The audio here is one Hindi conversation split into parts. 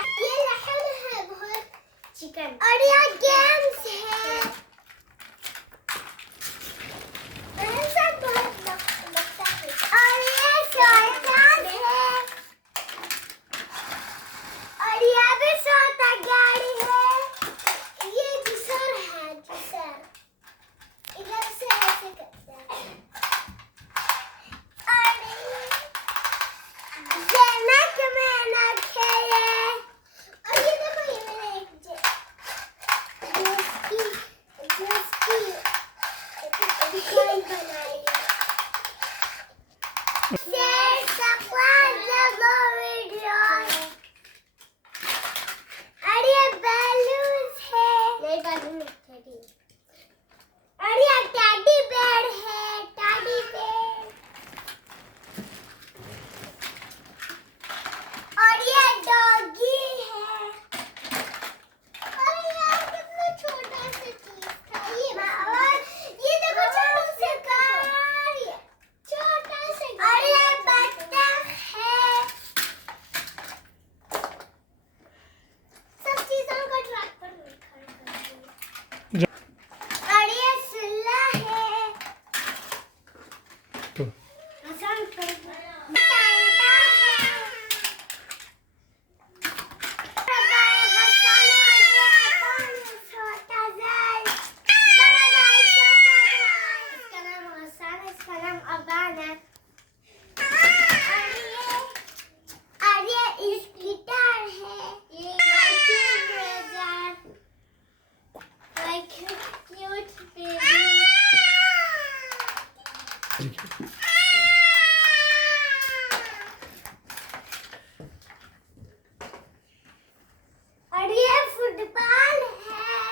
ये लहन है बहुत चिकन और यहाँ गेम्स है सब बहुत लगता है और ये शॉर्ट्स है और यहाँ पे छोटा गाड़ी है ये जिसर है जिसर इधर से ऐसे करते हैं और ये फुटबॉल है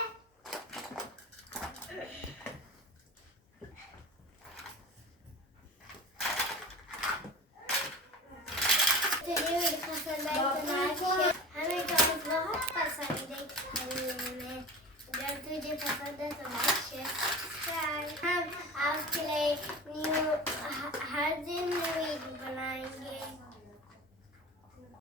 हमें बहुत पसंद है खाने में। अगर तुझे पसंद है तो